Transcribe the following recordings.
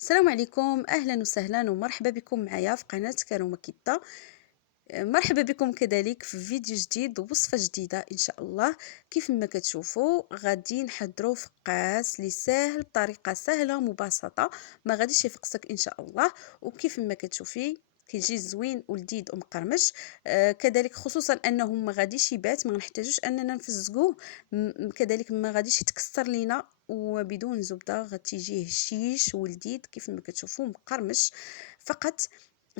السلام عليكم، اهلا وسهلا ومرحبا بكم معايا في قناه كانوا مكيطه. مرحبا بكم كذلك في فيديو جديد ووصفه جديده ان شاء الله. كيف ما كتشوفوا غادي نحضروا فقاس اللي ساهل بطريقه سهله مبسطه، ما غاديش يفقسك ان شاء الله. وكيف ما كتشوفي كيجي زوين ولذيذ ومقرمش. كذلك خصوصا انه ما غاديش يبات، ما نحتاجوش اننا نفزقوه. كذلك ما غاديش يتكسر لينا، وبدون زبده غتيجيه هشيش ولذيذ كيف ما كتشوفوا مقرمش. فقط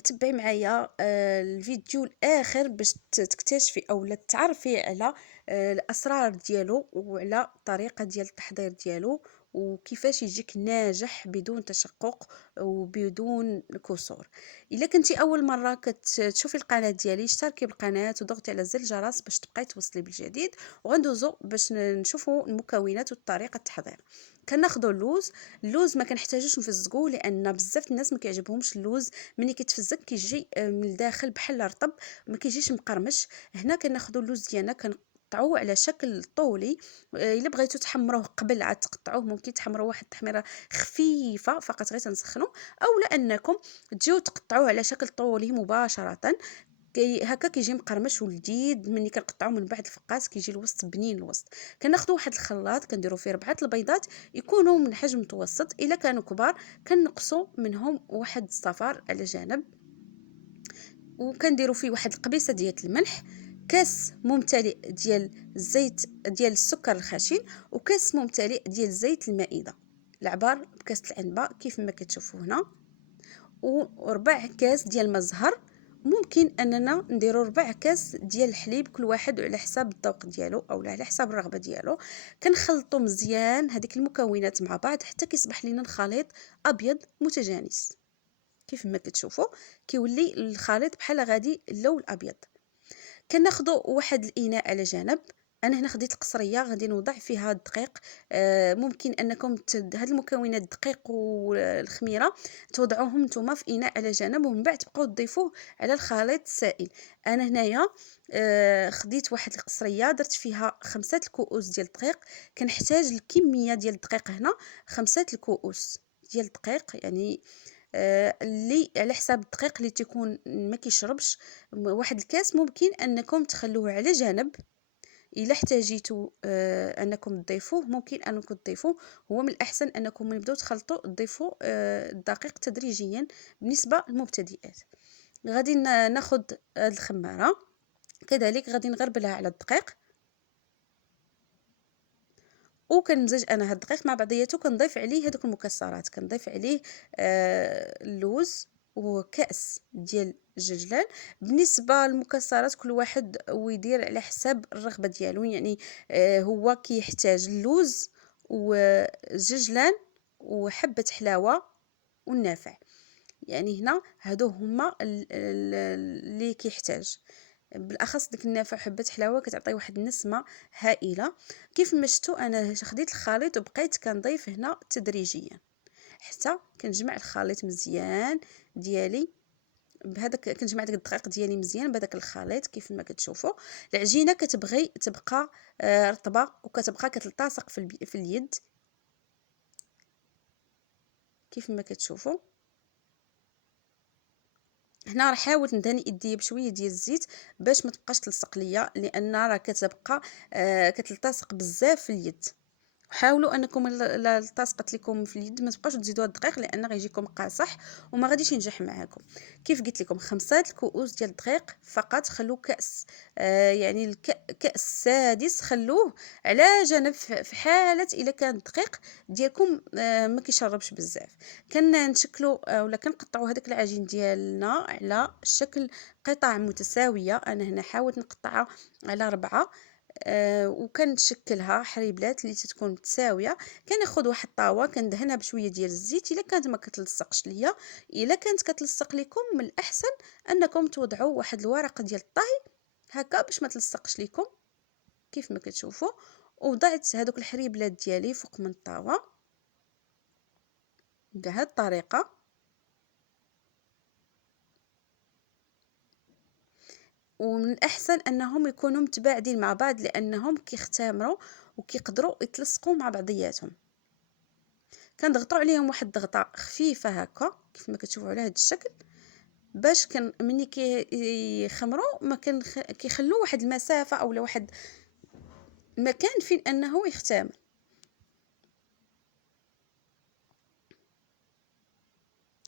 تبعي معايا الفيديو الاخر باش تكتشفي او تعرفي على الاسرار ديالو وعلى الطريقه ديال التحضير ديالو، وكيفاش يجيك ناجح بدون تشقق وبدون كسور. الا كنتي اول مره كتشوفي القناه ديالي، اشتركي بالقناه وضغطي على زر الجرس باش تبقاي توصلي بالجديد. وغندوزو باش نشوفوا المكونات وطريقه التحضير. كناخذوا اللوز ما كنحتاجوش نفزقوه لان بزاف الناس ما كيعجبهمش اللوز. ملي كيتفزق كيجي من الداخل بحال رطب، ما كيجيش مقرمش. هنا كناخذوا اللوز ديالنا كنقطعوه على شكل طولي. الا بغيتو تحمروه قبل عاد تقطعوه، ممكن تحمروه واحد التحميره خفيفه فقط غير تنسخنوا، او لانكم تجيو تقطعوه على شكل طولي مباشره. هكا كيجي مقرمش ولذيذ. ملي كنقطعو من بعد الفقاس كيجي الوسط بنين الوسط. كناخذوا واحد الخلاط كنديروا فيه 4 البيضات يكونوا من حجم متوسط. الا كانوا كبار كنقصوا منهم واحد الصفار على جانب، وكنديروا فيه واحد القبيصه ديال الملح، كاس ممتلئ ديال الزيت ديال السكر الخشن، وكاس ممتلئ ديال زيت المائده العبار بكاس العنبه كيف ما كتشوفوا هنا، وربع كاس ديال الماء الزهر. ممكن اننا نديرو ربع كاس ديال الحليب، كل واحد على حساب الذوق ديالو او على حساب الرغبه ديالو. كنخلطوا مزيان هذيك المكونات مع بعض حتى كيصبح لنا الخليط ابيض متجانس. كيف ما كتشوفوا كيولي الخليط بحال غادي اللون الابيض. كناخذوا واحد الاناء على جنب. انا هنا خديت القصريه غادي نوضع فيها الدقيق. ممكن انكم هاد المكونات الدقيق والخميره توضعوهم نتوما في اناء على جنب، ومن بعد تبقاو تضيفوه على الخليط السائل. انا هنايا خديت واحد القصريه درت فيها 5 الكؤوس ديال الدقيق. كنحتاج الكميه ديال الدقيق هنا 5 الكؤوس ديال الدقيق، يعني اللي على حساب الدقيق اللي تيكون ما كيشربش. واحد الكاس ممكن انكم تخلوه على جنب. الا احتاجيتوا انكم تضيفوه ممكن انكم تضيفوه. هو من الاحسن انكم من بداو تخلطوا تضيفوا الدقيق تدريجيا بالنسبه للمبتدئات. غادي ناخذ الخماره، كذلك غادي نغربلها على الدقيق، وكنمزج انا هاد الدقيق مع بعضياته. كنضيف عليه هذوك المكسرات، كنضيف عليه اللوز وكأس ديال الججلان. بالنسبه للمكسرات كل واحد ويدير على حساب الرغبه ديالو، يعني هو كيحتاج اللوز والججلان وحبه حلاوه والنافع. يعني هنا هادو هما اللي كيحتاج بالاخص ديك النافع حبه حلاوه كتعطي واحد النسمه هائله. كيف ما شفتوا انا خديت الخليط وبقيت كنضيف هنا تدريجيا حتى كنجمع الخليط مزيان ديالي بهذاك. كنجمع داك الدقيق ديالي مزيان بهذاك الخليط. كيف ما كتشوفوا العجينه كتبغي تبقى رطبه وكتبقى كتلتصق في اليد كيف ما كتشوفوا. هنا راه حاولت ندهن يديا بشويه ديال الزيت باش ما تبقاش تلصق ليا، لان راه كتبقى كتلتصق بزاف في اليد. حاولوا انكم الا التصقت لكم في اليد ما تبقاوش تزيدوا الدقيق لان غيجيكم قاصح وما غاديش ينجح معاكم. كيف قلت لكم 5 الكؤوس ديال الدقيق فقط. خلو كاس يعني الكاس السادس خلوه على جنب في حاله الا كان الدقيق ديالكم ما كيشربش بزاف. كنشكلوا ولا كنقطعوا هذاك العجين ديالنا على شكل قطع متساويه. انا هنا حاولت نقطعها على 4 وكنشكلها حريبلات اللي تكون متساويه. كناخذ واحد الطاوه كندهنها بشويه ديال الزيت الا كانت ما كتلصقش ليا. الا كانت كتلصق لكم من الاحسن انكم توضعوا واحد الورقه ديال الطهي هكا باش ما تلصقش لكم كيف ما كتشوفوا. وضعت هذوك الحريبلات ديالي فوق من الطاوه بهذه الطريقه. ومن الاحسن انهم يكونوا متباعدين مع بعض لانهم كيختمروا وكيقدروا يتلصقوا مع بعضياتهم. كنضغطوا عليهم واحد الضغطه خفيفه هكا كيف ما كتشوفوا على هذا الشكل، باش ملي يخمروا ما كيخلوا واحد المسافه اولا واحد المكان فين انه يختمر.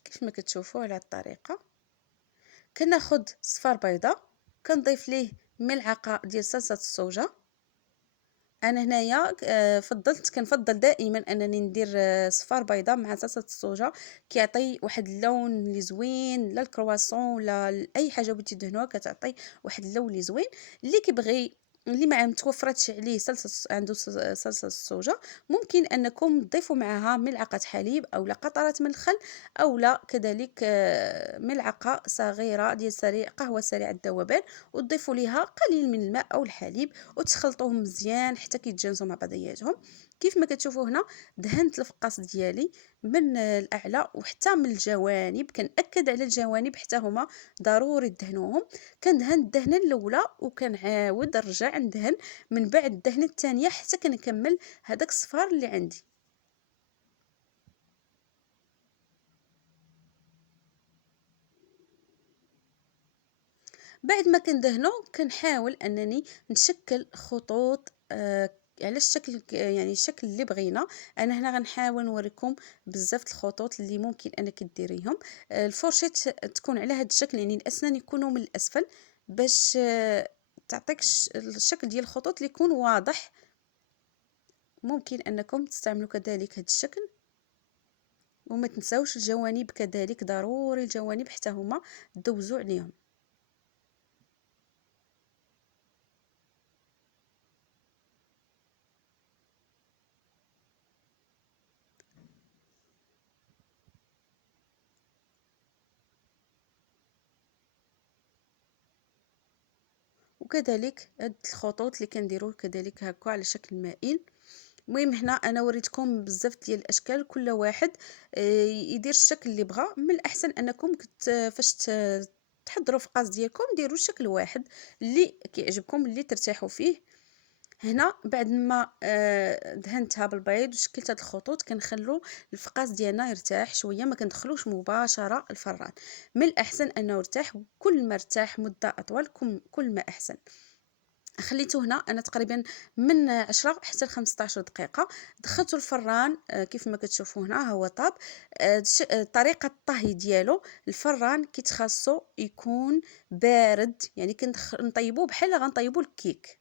كيف ما كتشوفوا على الطريقه. كناخذ صفار بيضاء، كنضيف ليه ملعقه ديال صلصه الصوجه. انا هنايا كنفضل دائما انني ندير صفار بيضاء مع صلصه الصوجه، كيعطي واحد اللون اللي زوين، لا الكرواسون ولا اي حاجه بغيتي تدهنوها كتعطي واحد اللون اللي زوين. اللي كيبغي، اللي ما متوفرتش عليه عنده صلصه الصوجه، ممكن انكم تضيفوا معها ملعقه حليب او قطرات من الخل، او لا كذلك ملعقه صغيره ديال قهوه سريع الذوبان، وتضيفوا ليها قليل من الماء او الحليب، وتخلطوهم مزيان حتى كيتجانسوا مع بعضياتهم. كيف ما كتشوفوا هنا دهنت الفقاص ديالي من الاعلى وحتى من الجوانب، كنأكد على الجوانب حتى هما ضروري دهنوهم. كندهن الدهنه الاولى وكنعاود نرجع ندهن من بعد الدهنه الثانيه حتى كنكمل هذاك الصفار اللي عندي. بعد ما كندهنو كنحاول انني نشكل خطوط على الشكل يعني الشكل اللي بغينا. انا هنا غنحاول نوريكم بزاف الخطوط اللي ممكن انك ديريهم. الفرشيت تكون على هذا الشكل، يعني الاسنان يكونوا من الاسفل باش تعطيك الشكل ديال الخطوط اللي يكون واضح. ممكن انكم تستعملوا كذلك هذا الشكل، وما تنساوش الجوانب كذلك ضروري الجوانب حتى هما دوزوا عليهم. وكذلك هاد الخطوط اللي كنديروا كذلك هكا على شكل مائل. المهم هنا انا وريتكم بزاف ديال الاشكال، كل واحد يدير الشكل اللي بغى. من الاحسن انكم فاش تحضروا فقاس ديالكم ديروا شكل واحد اللي كيعجبكم اللي ترتاحوا فيه. هنا بعد ما دهنتها بالبيض وشكلت هاد الخطوط كنخلو الفقاس ديالنا يرتاح شويه، ما كندخلوش مباشره الفران. من الاحسن انه يرتاح، كل ما ارتاح مده اطول كل ما احسن. خليته هنا انا تقريبا من 10 حتى ل 15 دقيقه. دخلته الفران كيف ما كتشوفوا هنا هو طاب. طريقه الطهي ديالو الفران كيتخاصو يكون بارد، يعني نطيبوه بحال غنطيبوا الكيك،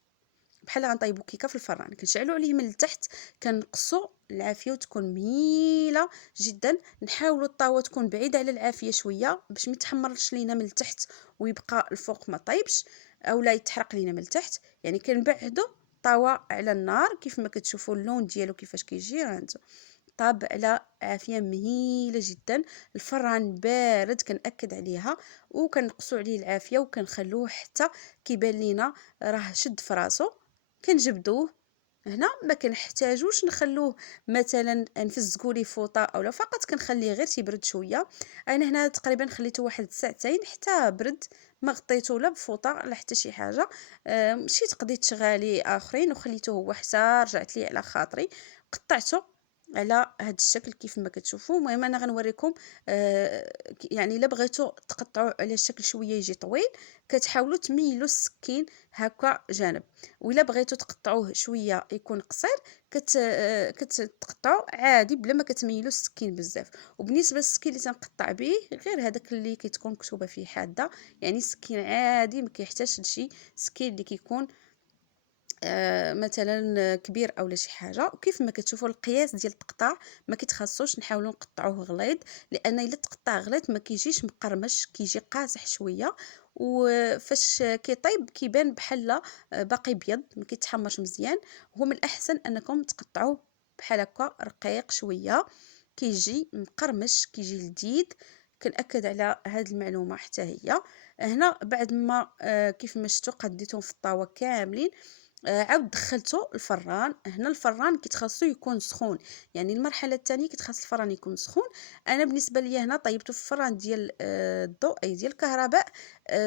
بحال غنطيبوا كيكه في الفران. كنشعلوا عليه من التحت، كنقصوا العافيه وتكون مهيله جدا. نحاولوا الطاوه تكون بعيده على العافيه شويه باش ما يتحمرش لينا من التحت ويبقى الفوق ما طيبش او لا يتحرق لينا من التحت. يعني كنبعدوا الطاوه على النار كيف ما كتشوفوا اللون ديالو كيفاش كيجي هانتو طاب على عافيه مهيله جدا. الفران بارد كنأكد عليها، وكنقصوا عليه العافيه وكنخلوه حتى كيبان لينا راه شد فراسو. كنجبدوه هنا، ما كنحتاجوش نخلوه مثلا نفزقوا ليه فوطه اولا، فقط كنخليه غير تيبرد شويه. انا هنا تقريبا خليته واحد ساعتين حتى برد، ما غطيته لا بفوطه لا حتى شي حاجه. مشيت قضيت شغالي اخرين وخليته هو حتى رجعت ليه على خاطري. قطعته على هذا الشكل كيف ما كتشوفوا. المهم انا غنوريكم يعني الا بغيتوا تقطعوا على شكل شويه يجي طويل كتحاولوا تميلوا السكين هكا جانب، وإلا بغيتوا تقطعوه شويه يكون قصير كتقطعوا عادي بلا ما كتميلوا السكين بزاف. وبالنسبه للسكين اللي تنقطع به غير هذاك اللي كتكون مكتوبه فيه حاده، يعني السكين عادي ما كيحتاجش لشي سكين اللي كيكون مثلا كبير اولا شي حاجه. وكيف ما كتشوفوا القياس ديال التقطاع ما كيتخصوش نحاولوا نقطعوه غليظ، لان الا تقطع غليظ ما كيجيش مقرمش، كيجي قاصح شويه، وفاش كيطيب كيبان بحال باقي بيض ما كيتحمرش مزيان. هو من الاحسن انكم تقطعوه بحال هكا رقيق شويه، كيجي مقرمش كيجي لذيذ. كنأكد على هذه المعلومه حتى هي. هنا بعد ما كيف ما شفتوا قديتهم في الطاوه كاملين، عاود دخلته الفران. هنا الفران كيتخاصو يكون سخون، يعني المرحله الثانيه كيتخاص الفران يكون سخون. انا بالنسبه ليا هنا طيبته في الفران ديال الضوء اي ديال الكهرباء.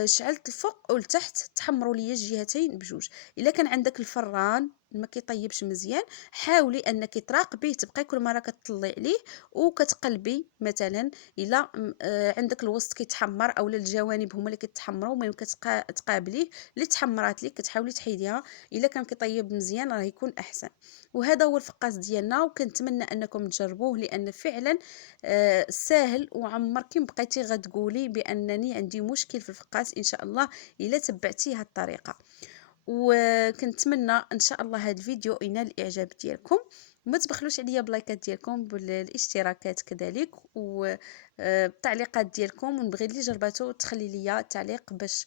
شعلت الفوق والتحت تحمروا ليا الجهتين بجوج. الا كان عندك الفران ما كيطيبش مزيان، حاولي انك تراقبيه، تبقاي كل مره كتطلعي عليه وكتقلبي مثلا الا عندك الوسط كيتحمر اولا الجوانب هما اللي كيتحمروا، المهم كتقابليه اللي تحمرات لك كتحاولي تحيديها. الا كان كيطيب مزيان راه يكون احسن. وهذا هو الفقاس ديالنا، وكنتمنى انكم تجربوه لان فعلا ساهل وعمر كي بقيتي غتقولي بانني عندي مشكل في الفقاس ان شاء الله الا تبعتي هذه الطريقه. وكنتمنى ان شاء الله هذا الفيديو ينال الاعجاب ديالكم، وما تبخلوش عليا بلايكات ديالكم بالاشتراكات كذلك والتعليقات ديالكم، ونبغي اللي جرباتو تخلي لي تعليق باش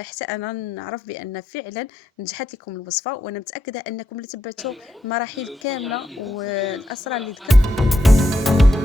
حتى انا نعرف بان فعلا نجحت لكم الوصفه. وانا متاكده انكم اللي تبعتوا المراحل كامله والاسرار اللي ذكرت